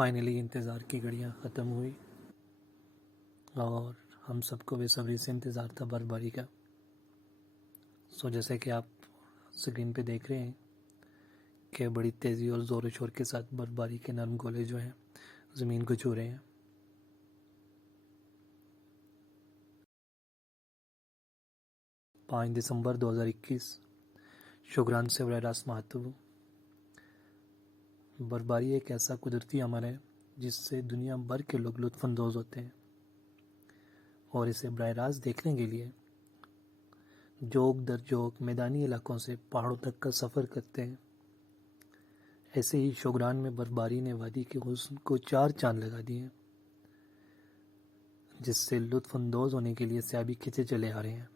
Finally इंतज़ार की घड़ियां ख़त्म हुई और हम सबको बेसब्री से इंतज़ार था बर्फबारी का। जैसे कि आप स्क्रीन पे देख रहे हैं कि बड़ी तेज़ी और ज़ोर शोर के साथ बर्फबारी के नरम गोले जो हैं ज़मीन को छू रहे हैं। पाँच दिसंबर 2021 शुक्रान से बरह रास्त महत्व। बर्फबारी एक ऐसा कुदरती अमल है जिससे दुनिया भर के लोग लुत्फ़अंदोज़ होते हैं और इसे बरह रास्त देखने के लिए जोक दर जोक मैदानी इलाकों से पहाड़ों तक का सफ़र करते हैं। ऐसे ही शुक्रान में बर्फबारी ने वादी के हुस्न को चार चांद लगा दिए हैं, जिससे लुत्फ़अंदोज़ होने के लिए सैलानी खिंचे चले आ रहे हैं।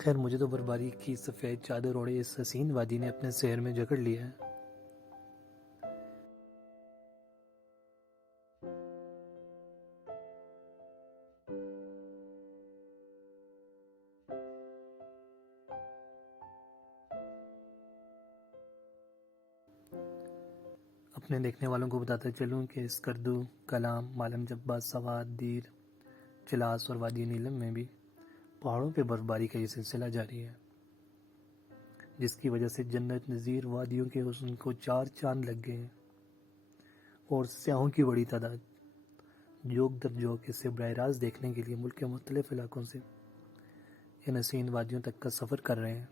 खैर, मुझे तो बर्फबारी की सफ़ेद चादर ओढ़े इस हसीन वादी ने अपने शहर में जकड़ लिया है। अपने देखने वालों को बताता चलूँ कि स्कर्दू, कलाम, मालम जब्बा, सवात, दीर, चिलास और वादी नीलम में भी पहाड़ों पे बर्फबारी का ये सिलसिला जारी है, जिसकी वजह से जन्नत नज़ीर वादियों के हुस्न को चार चांद लग गए हैं और स्याहों की बड़ी तादाद जोक दर जोक इसे बरह रास्त देखने के लिए मुल्क के मुख्तलिफ इलाकों से इन हसीन वादियों तक का सफ़र कर रहे हैं।